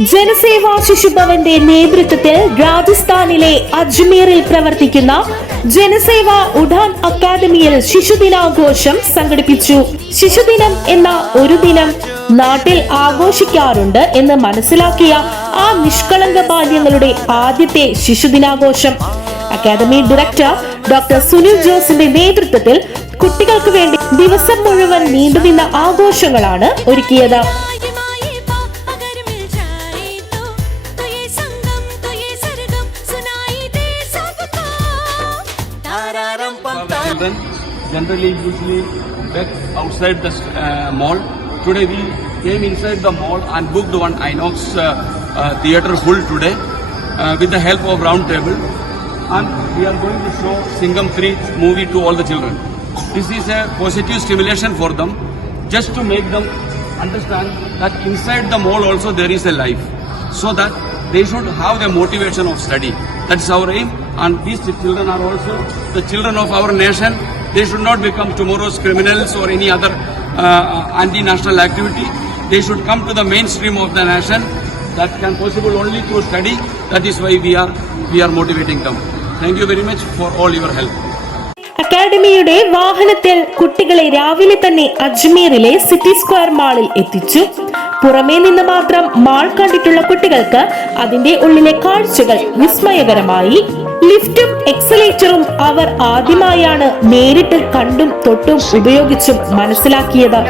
ജനസേവാ ശിശുഭവന്റെ നേതൃത്വത്തിൽ രാജസ്ഥാനിലെ അജ്മീറിൽ പ്രവർത്തിക്കുന്ന ജനസേവാ ഉഡാൻ അക്കാദമിയിൽ ശിശുദിനാഘോഷം സംഘടിപ്പിച്ചു. ശിശുദിനം എന്ന ഒരു ദിനം നാട്ടിൽ ആഘോഷിക്കാറുണ്ട് എന്ന് മനസ്സിലാക്കിയ ആ നിഷ്കളങ്ക ബാല്യങ്ങളുടെ ആദ്യത്തെ ശിശുദിനാഘോഷം അക്കാദമി ഡയറക്ടർ ഡോക്ടർ സുനിൽ ജോസിന്റെ നേതൃത്വത്തിൽ കുട്ടികൾക്ക് വേണ്ടി ദിവസം മുഴുവൻ നീണ്ടുനിന്ന ആഘോഷങ്ങളാണ് ഒരുക്കിയത്. Generally, usually back outside the mall. Today we came inside the mall and booked one Inox theatre full today with the help of Round Table, and we are going to show Singham 3 movie to all the children. This is a positive stimulation for them, just to make them understand that inside the mall also there is a life, so that they should have the motivation of study. That's our aim, and these children are also the children of our nation. They should not become tomorrow's criminals or any other anti-national activity. They should come to the mainstream of the nation. That can possible only through study. That is why we are motivating them. Thank you very much for all your help. അക്കാദമിയുടെ വാഹനത്തിൽ കുട്ടികളെ രാവിലെ തന്നെ അജ്മീറിലെ city square മാളിൽ എത്തിച്ചു. പുറമേ നിന്ന് മാത്രം മാൾ കണ്ടിട്ടുള്ള കുട്ടികൾക്ക് അതിന്റെ ഉള്ളിലെ കാഴ്ചകൾ വിസ്മയകരമായി. ലിഫ്റ്റും എക്സലേറ്ററും അവർ ആദ്യമായാണ് നേരിട്ട് കണ്ടും തൊട്ടും ഉപയോഗിച്ചും മനസ്സിലാക്കിയത്.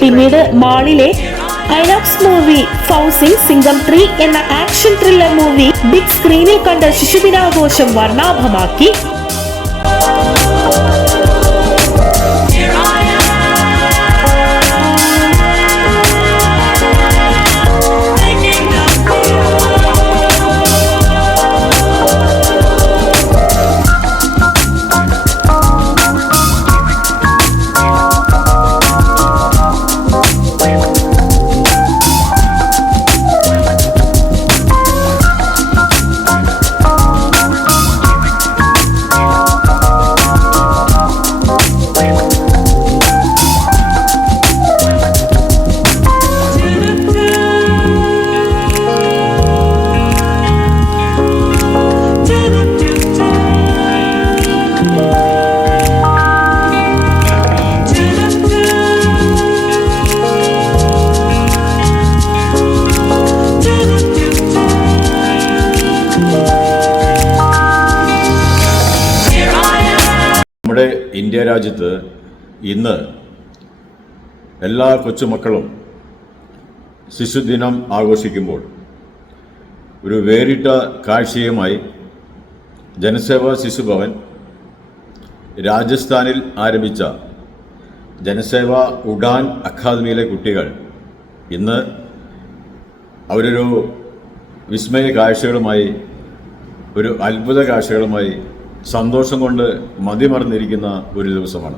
പിന്നീട് മാളിലെ ഐനോക്സ് മൂവി ഫൗസിംഗ് സിംഗം 3 എന്ന ആക്ഷൻ ത്രില്ലർ മൂവി ബിഗ് സ്ക്രീനിൽ കണ്ട് ശിശുദിനാഘോഷം വർണ്ണാഭമാക്കി. നമ്മുടെ ഇന്ത്യ രാജ്യത്ത് ഇന്ന് എല്ലാ കൊച്ചുമക്കളും ശിശുദിനം ആഘോഷിക്കുമ്പോൾ ഒരു വേറിട്ട കാഴ്ചയുമായി ജനസേവാ ശിശുഭവൻ രാജസ്ഥാനിൽ ആരംഭിച്ച ജനസേവാ ഉഡാൻ അക്കാദമിയിലെ കുട്ടികൾ ഇന്ന് അവരൊരു വിസ്മയ കാഴ്ചകളുമായി, ഒരു അത്ഭുത കാഴ്ചകളുമായി സന്തോഷം കൊണ്ട് മതിമറന്നിരിക്കുന്ന ഒരു ദിവസമാണ്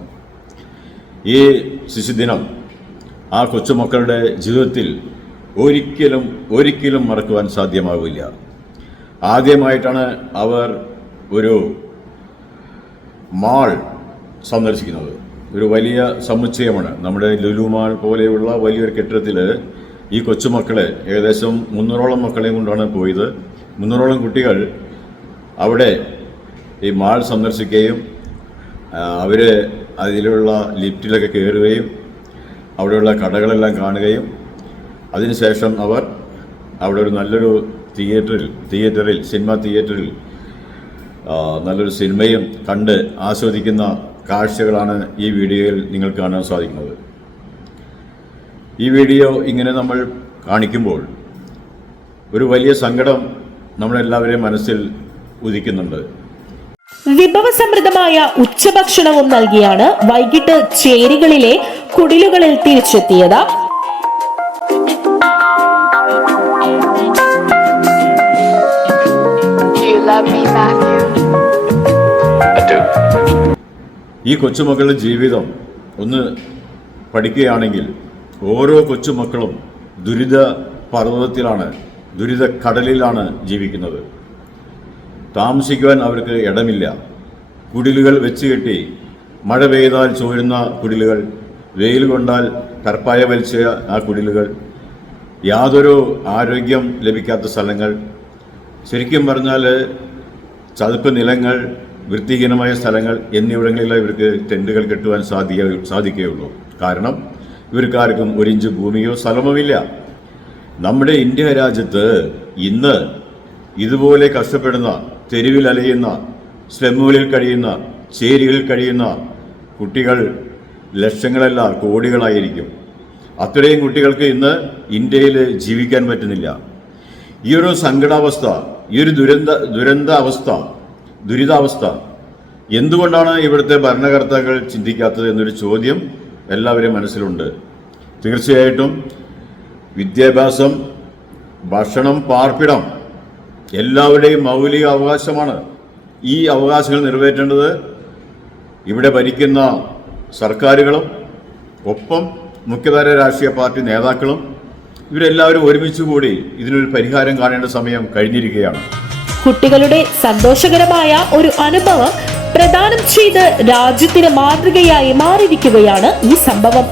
ഈ ശിശുദിനം. ആ കൊച്ചുമക്കളുടെ ജീവിതത്തിൽ ഒരിക്കലും മറക്കുവാൻ സാധ്യമാവില്ല. ആദ്യമായിട്ടാണ് അവർ ഒരു മാൾ സന്ദർശിക്കുന്നത്. ഒരു വലിയ സമുച്ചയമാണ്. നമ്മുടെ ലുലു മാൾ പോലെയുള്ള വലിയൊരു കെട്ടിടത്തിൽ ഈ കൊച്ചുമക്കളെ, ഏകദേശം 300ഓളം മക്കളെയും കൊണ്ടാണ് പോയത്. 300ഓളം കുട്ടികൾ അവിടെ ഈ മാൾ സന്ദർശിക്കുകയും അവർ അതിലുള്ള ലിഫ്റ്റിലൊക്കെ കയറുകയും അവിടെയുള്ള കടകളെല്ലാം കാണുകയും അതിനുശേഷം അവർ അവിടെ ഒരു നല്ലൊരു തിയേറ്ററിൽ സിനിമ തിയേറ്ററിൽ നല്ലൊരു സിനിമയും കണ്ട് ആസ്വദിക്കുന്ന കാഴ്ചകളാണ് ഈ വീഡിയോയിൽ നിങ്ങൾക്ക് കാണാൻ സാധിക്കുന്നത്. ഈ വീഡിയോ ഇങ്ങനെ നമ്മൾ കാണിക്കുമ്പോൾ ഒരു വലിയ സങ്കടം നമ്മളെല്ലാവരെയും മനസ്സിൽ ഉദിക്കുന്നുണ്ട്. വിഭവസമൃദ്ധമായ ഉച്ചഭക്ഷണവും നൽകിയാണ് വൈകിട്ട് ചേരികളിലെ കുടിലുകളിൽ തിരിച്ചെത്തിയത്. ഈ കൊച്ചുമക്കളുടെ ജീവിതം ഒന്ന് പഠിക്കുകയാണെങ്കിൽ ഓരോ കൊച്ചുമക്കളും ദുരിത പർവ്വതത്തിലാണ്, ദുരിത കടലിലാണ് ജീവിക്കുന്നത്. താമസിക്കുവാൻ അവർക്ക് ഇടമില്ല. കുടിലുകൾ വെച്ച് കെട്ടി, മഴ പെയ്താൽ ചോരുന്ന കുടിലുകൾ, വെയിൽ കൊണ്ടാൽ ടർപ്പായ വലിച്ച ആ കുടിലുകൾ, യാതൊരു ആരോഗ്യം ലഭിക്കാത്ത സ്ഥലങ്ങൾ, ശരിക്കും പറഞ്ഞാൽ ചതുപ്പ് നിലങ്ങൾ, വൃത്തിഹീനമായ സ്ഥലങ്ങൾ എന്നിവിടങ്ങളിൽ ഇവർക്ക് ടെൻറ്റുകൾ കെട്ടുവാൻ സാധിക്കുകയുള്ളൂ. കാരണം ഇവർക്കാർക്കും ഒരു ഇഞ്ച് ഭൂമിയോ സ്ഥലമോ ഇല്ല. നമ്മുടെ ഇന്ത്യ രാജ്യത്ത് ഇന്ന് ഇതുപോലെ കഷ്ടപ്പെടുന്ന, തെരുവിൽ അലയുന്ന, സ്ലമ്മുകളിൽ കഴിയുന്ന, ചേരികളിൽ കഴിയുന്ന കുട്ടികൾ ലക്ഷങ്ങളല്ല കോടികളായിരിക്കും. അത്രയും കുട്ടികൾക്ക് ഇന്ന് ഇന്ത്യയിൽ ജീവിക്കാൻ പറ്റുന്നില്ല. ഈ ഒരു സങ്കടാവസ്ഥ, ഈ ഒരു ദുരിതാവസ്ഥ എന്തുകൊണ്ടാണ് ഇവിടുത്തെ ഭരണകർത്താക്കൾ ചിന്തിക്കാത്തത് എന്നൊരു ചോദ്യം എല്ലാവരുടെയും മനസ്സിലുണ്ട്. തീർച്ചയായിട്ടും വിദ്യാഭ്യാസം, ഭക്ഷണം, പാർപ്പിടം എല്ലാവരുടെയും മൗലിക അവകാശമാണ്. ഈ അവകാശങ്ങൾ നിറവേറ്റേണ്ടത് ഇവിടെ ഭരിക്കുന്ന സർക്കാരുകളും ഒപ്പം മുഖ്യധാര രാഷ്ട്രീയ പാർട്ടി നേതാക്കളും ഇവരെല്ലാവരും ഒരുമിച്ച് കൂടി ഇതിനൊരു പരിഹാരം കാണേണ്ട സമയം കഴിഞ്ഞിരിക്കുകയാണ്. കുട്ടികളുടെ സന്തോഷകരമായ ഒരു അനുഭവം പ്രദാനം ചെയ്ത് രാജ്യത്തിന് മാതൃകയായി മാറിയിരിക്കുകയാണ് ഈ സംഭവം.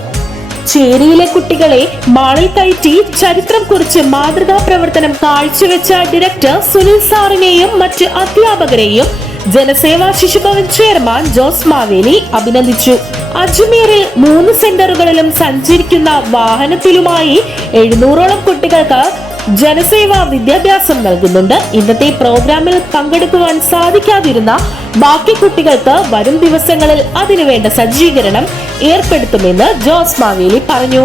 ചേരിയിലെ കുട്ടികളെ മാളിൽ കയറ്റി ചരിത്രം കുറിച്ച് മാതൃകാ പ്രവർത്തനം കാഴ്ചവെച്ച ഡയറക്ടർ സുനിൽ സാറിനെയും മറ്റ് അധ്യാപകരെയും ജനസേവാ ശിശുഭവൻ ചെയർമാൻ ജോസ് മാവേലി അഭിനന്ദിച്ചു. അജ്മീറിൽ 3 സെന്ററുകളിലും സഞ്ചരിക്കുന്ന വാഹനത്തിലുമായി 700ഓളം കുട്ടികൾക്ക് ജനസേവാ വിദ്യാഭ്യാസം നൽകുന്നുണ്ട്. ഇന്നത്തെ പ്രോഗ്രാമിൽ പങ്കെടുക്കുവാൻ സാധിക്കാതിരുന്ന ബാക്കി കുട്ടികൾക്ക് വരും ദിവസങ്ങളിൽ അതിനുവേണ്ട സജ്ജീകരണം ഏർപ്പെടുത്തുമെന്ന് ജോസ് മാവേലി പറഞ്ഞു.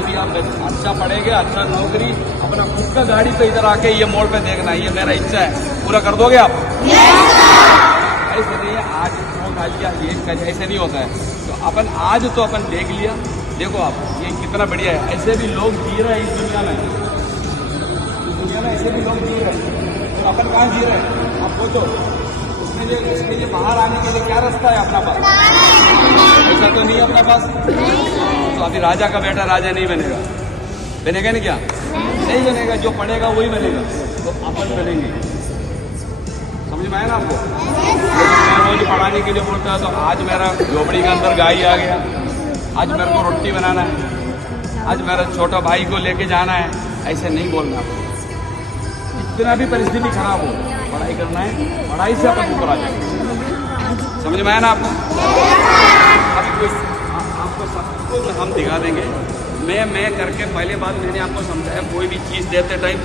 अभी आप अच्छा पढ़ेंगे, अच्छा नौकरी, अपना खुद का गाड़ी पे इधर आके ये मोड़ पे देखना, ये मेरा इच्छा है, पूरा कर दोगे आप? ऐसे नहीं है आज वो खा लिया, ये ऐसे नहीं होता है. तो अपन आज तो अपन देख लिया, देखो आप ये कितना बढ़िया है. ऐसे भी लोग जी रहे हैं इस दुनिया में, ऐसे भी लोग जी रहे हैं. तो अपन कहाँ जी रहे हैं आप सोचो. उसके लिए बाहर आने के लिए क्या रास्ता है अपना पास? ऐसा तो नहीं अपना पास. तो अभी राजा का बेटा राजा नहीं बनेगा, बनेगा नहीं क्या? नहीं बनेगा. जो पढ़ेगा वही बनेगा. तो अपन बनेंगे. समझ में आया ना आपको? रोज पढ़ाने के लिए बोलता है. तो आज मेरा झोपड़ी के अंदर गाय आ गया, आज मेरे को रोटी बनाना है, आज मेरा छोटा भाई को लेके जाना है, ऐसे नहीं बोलना आपको. इतना भी परिस्थिति खराब हो, पढ़ाई करना है, पढ़ाई से अपन ऊपर आ जाएंगे. समझ में आया ना आपको? अभी कोई आपको सब कुछ हम दिखा देंगे. मैं करके पहले बात मैंने आपको समझाया, कोई भी चीज़ देते टाइम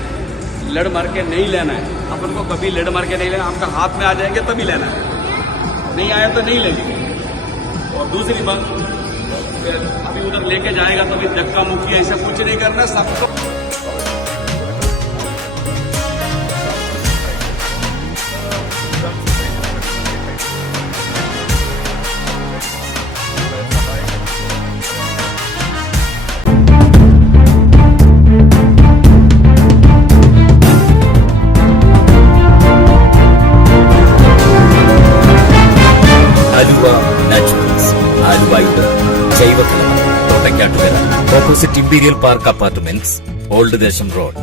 लड़ मार के नहीं लेना है. अपन को कभी लड़ मार के नहीं लेना. आपका हाथ में आ जाएंगे तभी लेना है, नहीं आया तो नहीं लेंगे. और दूसरी बात, अभी उधर लेके जाएगा तो भी धक्का मुक्की ऐसा कुछ नहीं करना. सबको opposite Imperial Park Apartments, Old Desam road.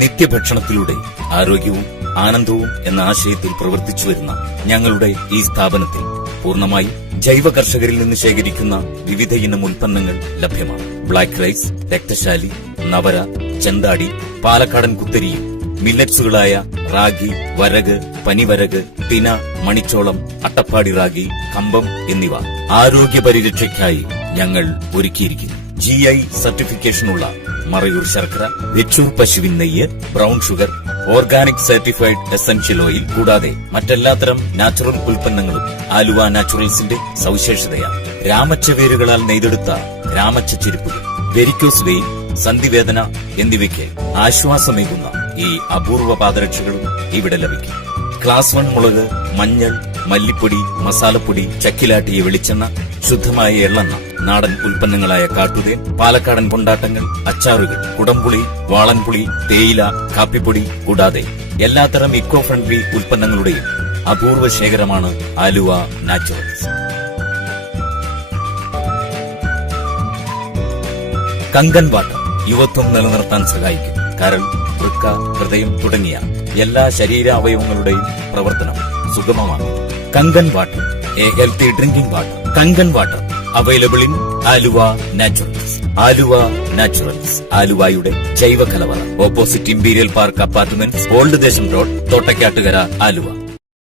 നിത്യഭക്ഷണത്തിലൂടെ ആരോഗ്യവും ആനന്ദവും എന്ന ആശയത്തിൽ പ്രവർത്തിച്ചു വരുന്ന ഞങ്ങളുടെ ഈ സ്ഥാപനത്തിൽ പൂർണ്ണമായി ജൈവ കർഷകരിൽ നിന്ന് ശേഖരിക്കുന്ന വിവിധ ഇനം ഉൽപ്പന്നങ്ങൾ ലഭ്യമാണ്. ബ്ലാക്ക് റൈസ്, രക്തശാലി, നവര, ചെന്താടി, പാലക്കാടൻ കുത്തരിയും മില്ലറ്റ്സുകളായ റാഗി, വരക്, പനിവരക്, തിന, മണിച്ചോളം, അട്ടപ്പാടി റാഗി, കമ്പം എന്നിവ ആരോഗ്യ പരിരക്ഷയ്ക്കായി ഞങ്ങൾ ഒരുക്കിയിരിക്കുന്നു. GI സർട്ടിഫിക്കേഷനുള്ള മറയൂർ ശർക്കര, വെച്ചൂർ പശുവിൻ നെയ്യ്, brown sugar, organic certified essential oil കൂടാതെ മറ്റെല്ലാത്തരം നാച്ചുറൽ ഉൽപ്പന്നങ്ങളും ആലുവ നാച്ചുറൽസിന്റെ സവിശേഷതയാണ്. രാമച്ച വേരുകളാൽ നെയ്തെടുത്ത രാമച്ച ചെരുപ്പുകൾ, വെരിക്കോസ് വെയിൻ, സന്ധിവേദന എന്നിവയ്ക്ക് ആശ്വാസമേകുന്ന ഈ അപൂർവ പാദരക്ഷകളും ഇവിടെ ലഭിക്കും. ക്ലാസ് 1 മുളക്, മഞ്ഞൾ, മല്ലിപ്പൊടി, മസാലപ്പൊടി, ചക്കിലാട്ടിയ വെളിച്ചെണ്ണ, ശുദ്ധമായ എള്ളെണ്ണ, നാടൻ ഉൽപ്പന്നങ്ങളായ കാട്ടുതേൻ, പാലക്കാടൻ കൊണ്ടാട്ടങ്ങൾ, അച്ചാറുകൾ, കുടംപുളി, വാളൻപുളി, തേയില, കാപ്പിപ്പൊടി കൂടാതെ എല്ലാത്തരം ഇക്കോ ഫ്രണ്ട്ലി ഉൽപ്പന്നങ്ങളുടെയും അപൂർവ ശേഖരമാണ് ആലുവ നാച്ചുറൽസ്. കങ്കൻ വാട്ടർ യുവത്വം നിലനിർത്താൻ സഹായിക്കും. കരൾ, വൃക്ക, ഹൃദയം തുടങ്ങിയ എല്ലാ ശരീരാവയവങ്ങളുടെയും പ്രവർത്തനം സുഗമമാണ്. Kangen water, a healthy drinking water. Kangen water available in Aluva Naturals. Aluva Naturals, ആലുവയുടെ ജൈവ കലവറ. Opposite Imperial Park Apartments, Old Desam Road, Thottakkattukara, Aluva.